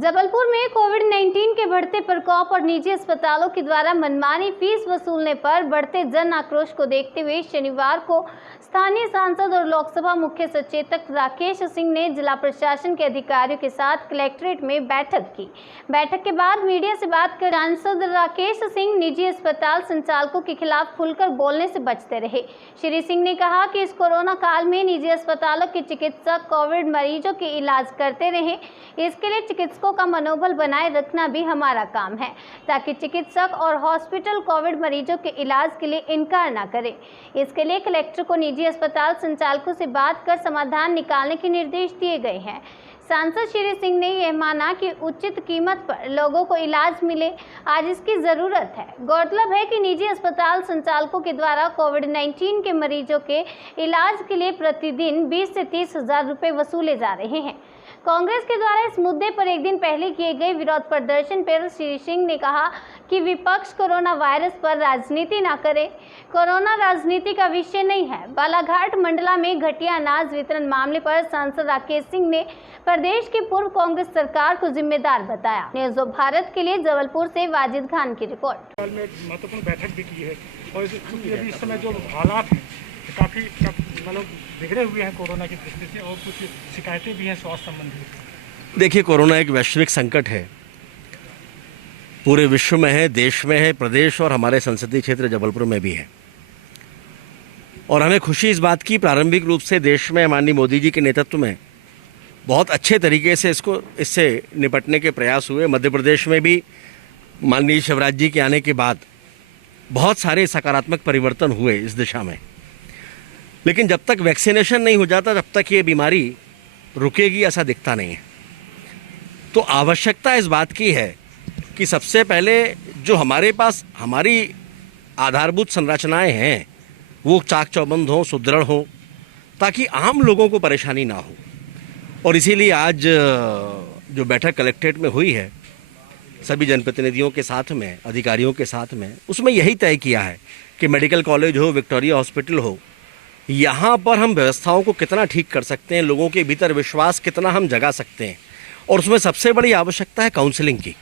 जबलपुर में कोविड-19 के बढ़ते प्रकोप और निजी अस्पतालों के द्वारा मनमानी फीस वसूलने पर बढ़ते जन आक्रोश को देखते हुए शनिवार को स्थानीय सांसद और लोकसभा मुख्य सचेतक राकेश सिंह ने जिला प्रशासन के अधिकारियों के साथ कलेक्ट्रेट में बैठक की। बैठक के बाद मीडिया से बात कर सांसद राकेश सिंह निजी अस्पताल संचालकों के खिलाफ खुलकर बोलने से बचते रहे। श्री सिंह ने कहा कि इस कोरोना काल में निजी अस्पतालों के चिकित्सक कोविड मरीजों के इलाज करते रहे। इसके लिए चिकित्सकों का मनोबल बनाए रखना भी हमारा काम है, ताकि चिकित्सक और हॉस्पिटल कोविड मरीजों के इलाज के लिए इनकार न करें। इसके लिए कलेक्टर को निजी अस्पताल संचालकों से बात कर समाधान निकालने के निर्देश दिए गए हैं। सांसद श्री सिंह ने यह माना कि उचित कीमत पर लोगों को इलाज मिले, आज इसकी जरूरत है। गौरतलब है कि निजी अस्पताल संचालकों के द्वारा कोविड-19 के मरीजों के इलाज के लिए प्रतिदिन 20 से 30 हजार रुपये वसूले जा रहे हैं। कांग्रेस के द्वारा इस मुद्दे पर एक दिन पहले किए गए विरोध प्रदर्शन पर श्री सिंह ने कहा कि विपक्ष कोरोना वायरस पर राजनीति न करे। कोरोना राजनीति का विषय नहीं है। बालाघाट मंडला में घटिया अनाज वितरण मामले पर सांसद राकेश सिंह ने प्रदेश की पूर्व कांग्रेस सरकार को जिम्मेदार बताया। न्यूज़ ऑफ भारत के लिए जबलपुर से वाजिद खान की रिपोर्ट। महत्वपूर्ण बैठक भी की है और इस समय जो हालात हैं काफ़ी मतलब बिगड़े हुए हैं कोरोना की दृष्टि से, और कुछ शिकायतें भी हैं स्वास्थ्य संबंधी। देखिए, कोरोना एक वैश्विक संकट है, पूरे विश्व में है, देश में है, प्रदेश और हमारे संसदीय क्षेत्र जबलपुर में भी है। और हमें खुशी इस बात की, प्रारंभिक रूप से देश में माननीय मोदी जी के नेतृत्व में बहुत अच्छे तरीके से इससे निपटने के प्रयास हुए। मध्य प्रदेश में भी माननीय शिवराज जी के आने के बाद बहुत सारे सकारात्मक परिवर्तन हुए इस दिशा में। लेकिन जब तक वैक्सीनेशन नहीं हो जाता, जब तक ये बीमारी रुकेगी ऐसा दिखता नहीं है। तो आवश्यकता इस बात की है कि सबसे पहले जो हमारे पास हमारी आधारभूत संरचनाएं हैं वो चाक चौबंद हों, सुदृढ़ हों, ताकि आम लोगों को परेशानी ना हो। और इसीलिए आज जो बैठक कलेक्ट्रेट में हुई है सभी जनप्रतिनिधियों के साथ में, अधिकारियों के साथ में, उसमें यही तय किया है कि मेडिकल कॉलेज हो, विक्टोरिया हॉस्पिटल हो, यहाँ पर हम व्यवस्थाओं को कितना ठीक कर सकते हैं, लोगों के भीतर विश्वास कितना हम जगा सकते हैं। और उसमें सबसे बड़ी आवश्यकता है काउंसलिंग की।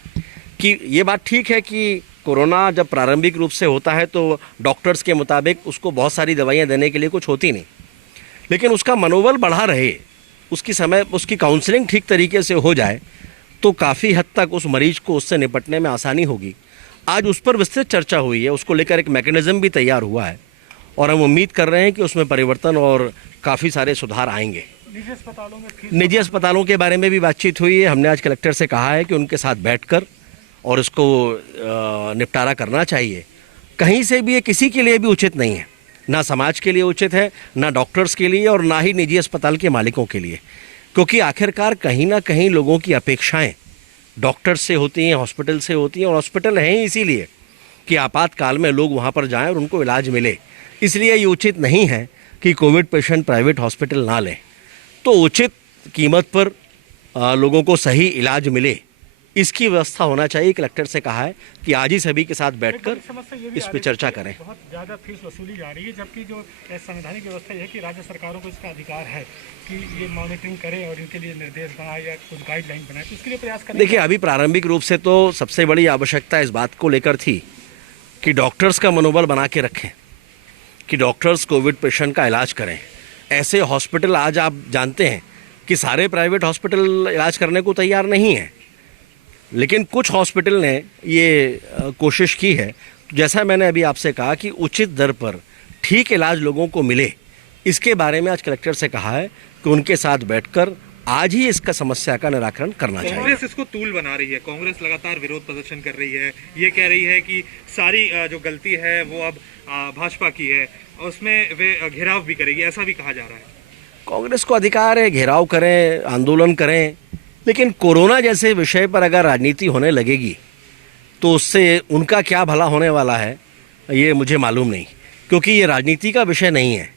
कि ये बात ठीक है कि कोरोना जब प्रारंभिक रूप से होता है तो डॉक्टर्स के मुताबिक उसको बहुत सारी दवाइयाँ देने के लिए कुछ होती नहीं, लेकिन उसका मनोबल बढ़ा रहे, उसकी काउंसलिंग ठीक तरीके से हो जाए तो काफ़ी हद तक उस मरीज को उससे निपटने में आसानी होगी। आज उस पर विस्तृत चर्चा हुई है, उसको लेकर एक मैकेनिज्म भी तैयार हुआ है और हम उम्मीद कर रहे हैं कि उसमें परिवर्तन और काफ़ी सारे सुधार आएंगे। निजी अस्पतालों के बारे में भी बातचीत हुई है। हमने आज कलेक्टर से कहा है कि उनके साथ बैठकर और इसको निपटारा करना चाहिए। कहीं से भी ये किसी के लिए भी उचित नहीं है, ना समाज के लिए उचित है, ना डॉक्टर्स के लिए और ना ही निजी अस्पताल के मालिकों के लिए, क्योंकि आखिरकार कहीं ना कहीं लोगों की अपेक्षाएं डॉक्टर्स से होती हैं, हॉस्पिटल से होती हैं। और हॉस्पिटल हैं ही इसीलिए कि आपातकाल में लोग वहाँ पर जाएँ और उनको इलाज मिले। इसलिए ये उचित नहीं है कि कोविड पेशेंट प्राइवेट हॉस्पिटल ना लें। तो उचित कीमत पर लोगों को सही इलाज मिले, इसकी व्यवस्था होना चाहिए। कलेक्टर से कहा है कि आज ही सभी के साथ बैठकर इस पर चर्चा करें। बहुत ज़्यादा फीस वसूली जा रही है, जबकि जो संवैधानिक व्यवस्था यह है कि राज्य सरकारों को इसका अधिकार है कि ये मॉनिटरिंग करें और इनके लिए निर्देश बनाए या कुछ गाइडलाइन बनाए, तो इसके लिए प्रयास करें। देखिए, अभी प्रारंभिक रूप से तो सबसे बड़ी आवश्यकता इस बात को लेकर थी कि डॉक्टर्स का मनोबल बना के रखें, कि डॉक्टर्स कोविड पेशेंट का इलाज करें। ऐसे हॉस्पिटल आज आप जानते हैं कि सारे प्राइवेट हॉस्पिटल इलाज करने को तैयार नहीं हैं, लेकिन कुछ हॉस्पिटल ने ये कोशिश की है। जैसा मैंने अभी आपसे कहा कि उचित दर पर ठीक इलाज लोगों को मिले, इसके बारे में आज कलेक्टर से कहा है कि उनके साथ बैठकर आज ही इसका समस्या का निराकरण करना चाहिए। कांग्रेस इसको तूल बना रही है, कांग्रेस लगातार विरोध प्रदर्शन कर रही है, ये कह रही है कि सारी जो गलती है वो अब भाजपा की है और उसमें वे घेराव भी करेगी, ऐसा भी कहा जा रहा है। कांग्रेस को अधिकार है, घेराव करें, आंदोलन करें, लेकिन कोरोना जैसे विषय पर अगर राजनीति होने लगेगी तो उससे उनका क्या भला होने वाला है ये मुझे मालूम नहीं, क्योंकि ये राजनीति का विषय नहीं है।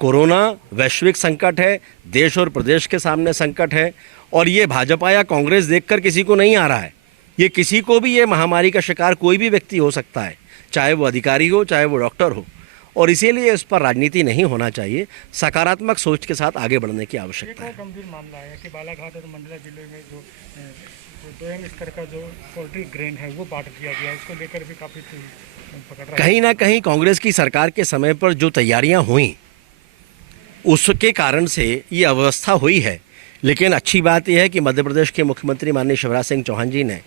कोरोना वैश्विक संकट है, देश और प्रदेश के सामने संकट है, और ये भाजपा या कांग्रेस देखकर किसी को नहीं आ रहा है। ये किसी को भी, ये महामारी का शिकार कोई भी व्यक्ति हो सकता है, चाहे वो अधिकारी हो, चाहे वो डॉक्टर हो। और इसीलिए इस पर राजनीति नहीं होना चाहिए, सकारात्मक सोच के साथ आगे बढ़ने की आवश्यकता है। गंभीर मामला है कि बालाघाट और मंडला जिले में जो दोयम स्तर का जो पोल्ट्री ग्रेन है वो बांट दिया गया, उसको लेकर भी काफी पकड़ रहा है। कहीं ना कहीं कांग्रेस की सरकार के समय पर जो तैयारियां हुई उसके कारण से ये अव्यवस्था हुई है। लेकिन अच्छी बात यह है कि मध्य प्रदेश के मुख्यमंत्री माननीय शिवराज सिंह चौहान जी ने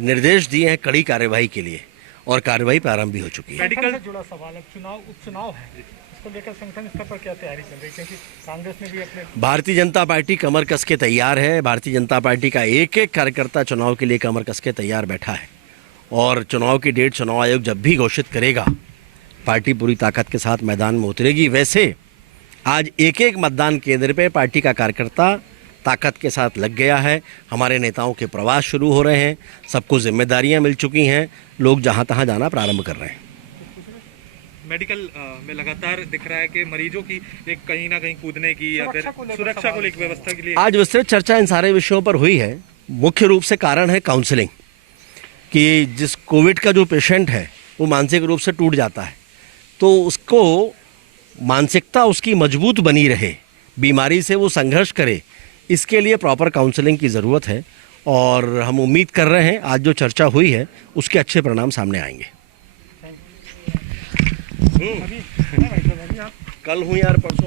निर्देश दिए हैं कड़ी कार्यवाही के लिए और कार्रवाई प्रारंभ भी हो चुकी है। मेडिकल से जुड़ा सवाल है, उपचुनाव है, इसको लेकर संगठन स्तर पर क्या तैयारी चल रही है? क्योंकि कांग्रेस ने भी अपने भारतीय जनता पार्टी कमर कस के तैयार है। भारतीय जनता पार्टी का एक एक कार्यकर्ता चुनाव के लिए कमर कस के तैयार बैठा है और चुनाव की डेट चुनाव आयोग जब भी घोषित करेगा पार्टी पूरी ताकत के साथ मैदान में उतरेगी। वैसे आज एक एक मतदान केंद्र पे पार्टी का कार्यकर्ता ताकत के साथ लग गया है। हमारे नेताओं के प्रवास शुरू हो रहे हैं, सबको जिम्मेदारियां मिल चुकी हैं, लोग जहां तहां जाना प्रारंभ कर रहे हैं। मेडिकल में लगातार दिख रहा है कि मरीजों की एक कहीं ना कहीं कूदने की या फिर सुरक्षा को लेकर व्यवस्था के लिए आज विस्तृत चर्चा इन सारे विषयों पर हुई है। मुख्य रूप से कारण है काउंसलिंग, कि जिस कोविड का जो पेशेंट है वो मानसिक रूप से टूट जाता है, तो उसको मानसिकता उसकी मजबूत बनी रहे, बीमारी से वो संघर्ष करे, इसके लिए प्रॉपर काउंसलिंग की ज़रूरत है। और हम उम्मीद कर रहे हैं आज जो चर्चा हुई है उसके अच्छे परिणाम सामने आएंगे। अभी कल हूँ यार, परसों